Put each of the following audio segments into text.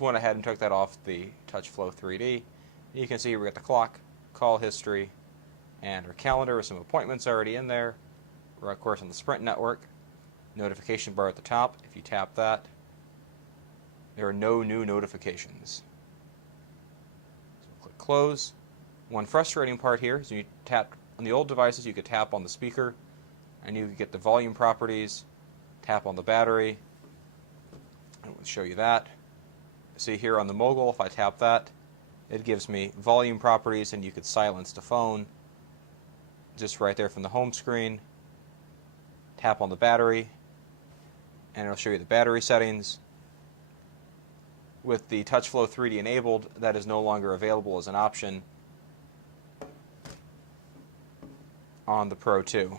went ahead and took that off the TouchFlow 3D. You can see we got the clock, call history, and our calendar with some appointments already in there. We're of course on the Sprint network. Notification bar at the top. If you tap that, there are no new notifications. So click close. One frustrating part here is you tap on the old devices, you could tap on the speaker and you could get the volume properties, tap on the battery, and we'll show you that. See here on the Mogul, if I tap that, it gives me volume properties, and you could silence the phone just right there from the home screen. Tap on the battery, and it'll show you the battery settings. With the TouchFlow 3D enabled, that is no longer available as an option on the Pro 2.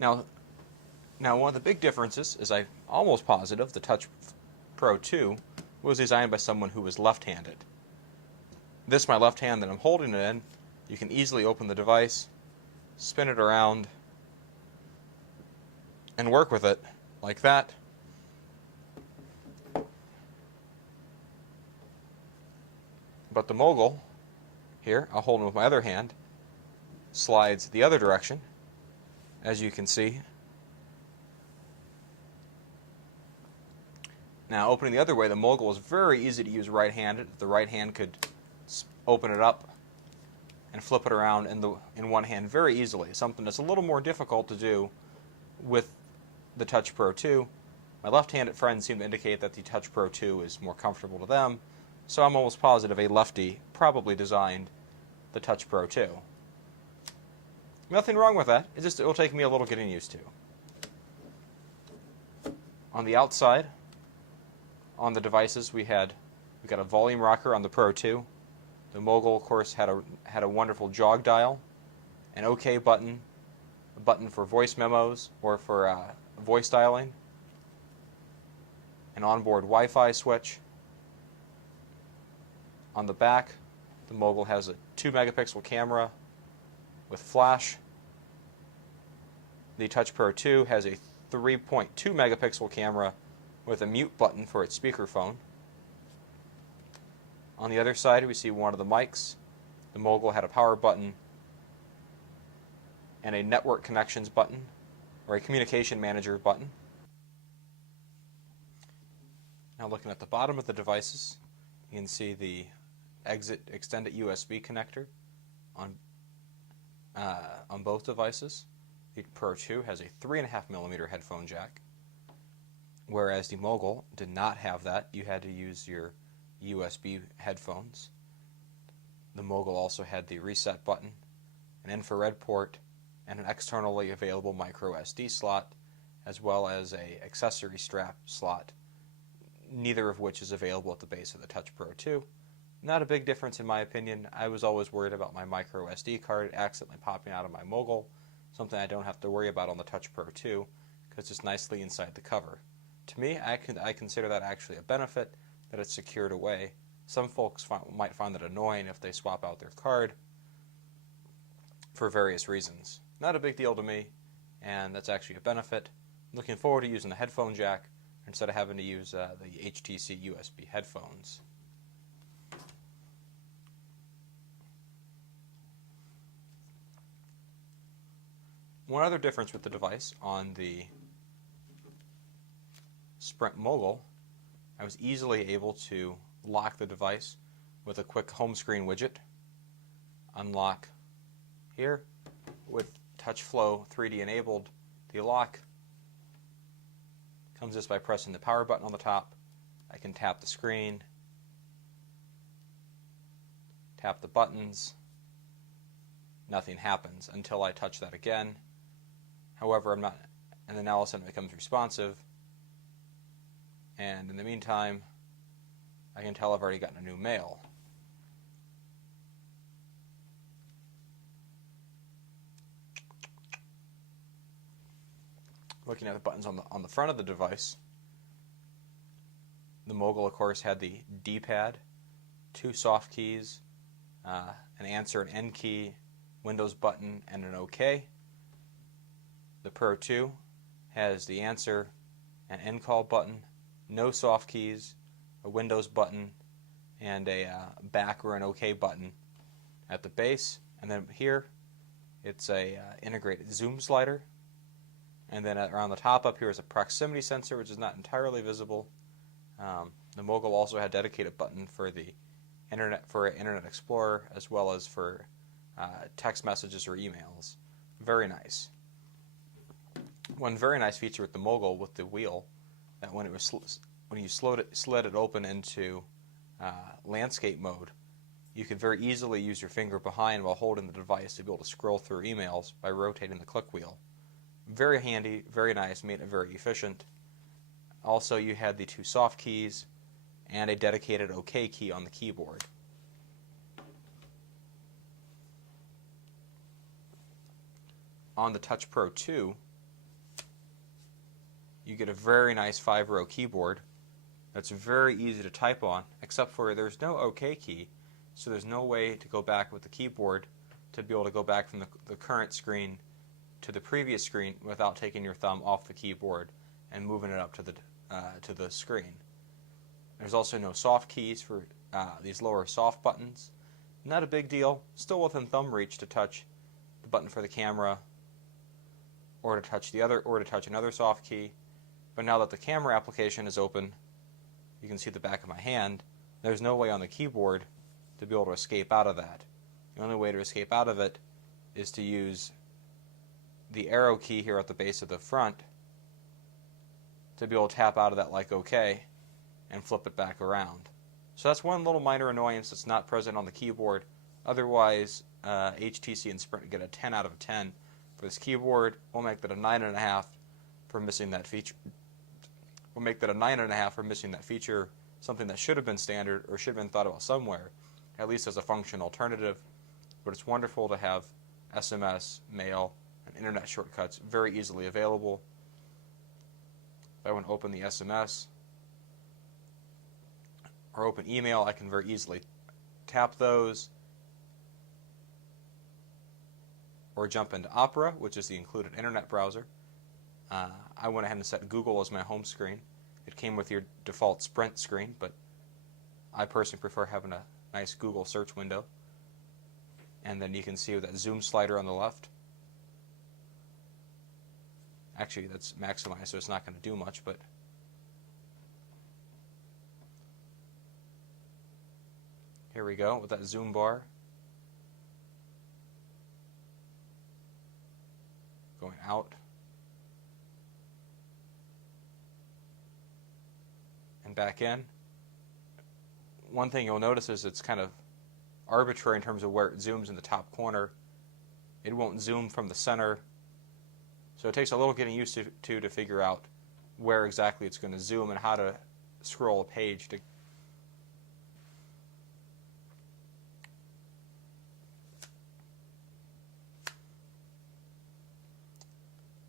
Now one of the big differences is I'm almost positive the Touch Pro 2 was designed by someone who was left-handed. This, my left hand that I'm holding it in, you can easily open the device, spin it around, and work with it like that. But the Mogul, here, I'll hold it with my other hand, slides the other direction, as you can see. Now, opening the other way, the Mogul is very easy to use right-handed. The right hand could open it up and flip it around in one hand very easily, something that's a little more difficult to do with the Touch Pro 2. My left-handed friends seem to indicate that the Touch Pro 2 is more comfortable to them, so I'm almost positive a lefty probably designed the Touch Pro 2. Nothing wrong with that, it's just it will take me a little getting used to. On the outside, on the devices, we got a volume rocker on the Pro 2. The Mogul, of course, had a wonderful jog dial, an OK button, a button for voice memos or for voice dialing, an onboard Wi-Fi switch. On the back, the Mogul has a 2-megapixel camera with flash. The Touch Pro 2 has a 3.2 megapixel camera with a mute button for its speakerphone. On the other side, we see one of the mics. The Mogul had a power button and a network connections button, or a communication manager button. Now looking at the bottom of the devices, you can see the extended USB connector on both devices. The Pro 2 has a 3.5mm headphone jack, whereas the Mogul did not have that. You had to use your USB headphones. The Mogul also had the reset button, an infrared port, and an externally available micro SD slot, as well as a accessory strap slot, neither of which is available at the base of the Touch Pro 2. Not a big difference in my opinion. I was always worried about my micro SD card accidentally popping out of my Mogul, something I don't have to worry about on the Touch Pro 2 because it's nicely inside the cover. To me, I consider that actually a benefit, that it's secured away. Some folks might find that annoying if they swap out their card for various reasons. Not a big deal to me, and that's actually a benefit. I'm looking forward to using the headphone jack instead of having to use the HTC USB headphones. One other difference with the device on the Sprint Mogul, I was easily able to lock the device with a quick home screen widget. Unlock here. With TouchFlow 3D enabled, the lock comes just by pressing the power button on the top. I can tap the screen, tap the buttons, nothing happens until I touch that again. However, and then all of a sudden it becomes responsive, and in the meantime I can tell I've already gotten a new mail. Looking at the buttons on the front of the device, the Mogul of course had the D-pad, 2 soft keys, an answer and end key, Windows button, and an OK. The Pro 2 has the answer, an end call button, no soft keys, a Windows button, and a back or an OK button at the base. And then here, it's a integrated zoom slider. And then around the top up here is a proximity sensor, which is not entirely visible. The Mogul also had a dedicated button for the Internet Explorer, as well as for text messages or emails. Very nice. One very nice feature with the Mogul, with the wheel, that when you slid it open into landscape mode, you could very easily use your finger behind while holding the device to be able to scroll through emails by rotating the click wheel. Very handy, very nice, made it very efficient. Also, you had the two soft keys and a dedicated OK key on the keyboard. On the Touch Pro 2, you get a very nice 5-row keyboard that's very easy to type on, except for there's no OK key, so there's no way to go back with the keyboard to be able to go back from the current screen to the previous screen without taking your thumb off the keyboard and moving it up to the screen. There's also no soft keys for these lower soft buttons. Not a big deal. Still within thumb reach to touch the button for the camera, or to touch another soft key. But now that the camera application is open, you can see the back of my hand. There's no way on the keyboard to be able to escape out of that. The only way to escape out of it is to use the arrow key here at the base of the front to be able to tap out of that like OK and flip it back around. So that's one little minor annoyance that's not present on the keyboard. Otherwise, HTC and Sprint get a 10 out of 10 for this keyboard. We'll make that a 9.5 for missing that feature. We'll make that a 9.5 for missing that feature, something that should have been standard or should have been thought about somewhere, at least as a function alternative. But it's wonderful to have SMS, mail, and internet shortcuts very easily available. If I want to open the SMS or open email, I can very easily tap those, or jump into Opera, which is the included internet browser. I went ahead and set Google as my home screen. It came with your default Sprint screen, but I personally prefer having a nice Google search window. And then you can see that zoom slider on the left. Actually, that's maximized, so it's not going to do much, but here we go with that zoom bar. Going out and back in. One thing you'll notice is it's kind of arbitrary in terms of where it zooms in the top corner. It won't zoom from the center, so it takes a little getting used to figure out where exactly it's going to zoom and how to scroll a page to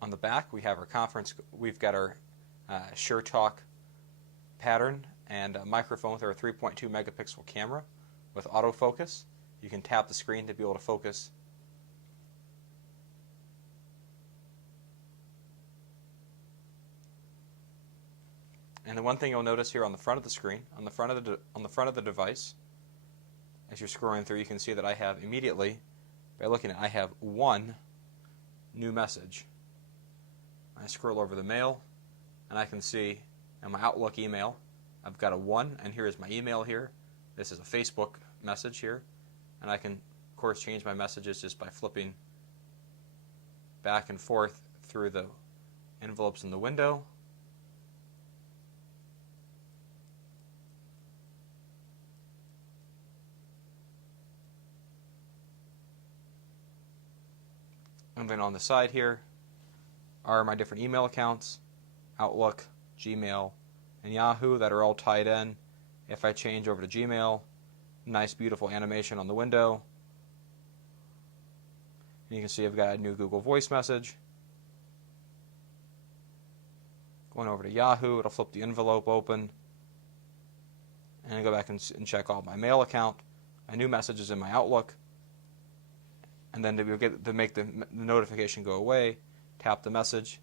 on the back. We've got our Sure Talk pattern and a microphone with our 3.2 megapixel camera with autofocus. You can tap the screen to be able to focus. And the one thing you'll notice here on the front of the screen, on the front of the device, as you're scrolling through, you can see that I have immediately, by looking at it, I have one new message. I scroll over the mail, and I can see in my Outlook email, I've got a 1, and here is my email here. This is a Facebook message here, and I can, of course, change my messages just by flipping back and forth through the envelopes in the window. And then on the side here are my different email accounts, Outlook, Gmail, and Yahoo, that are all tied in. If I change over to Gmail, nice beautiful animation on the window. And you can see I've got a new Google Voice message. Going over to Yahoo, it'll flip the envelope open. And I go back and check all my mail account, my new messages in my Outlook. And then to make the notification go away, tap the message,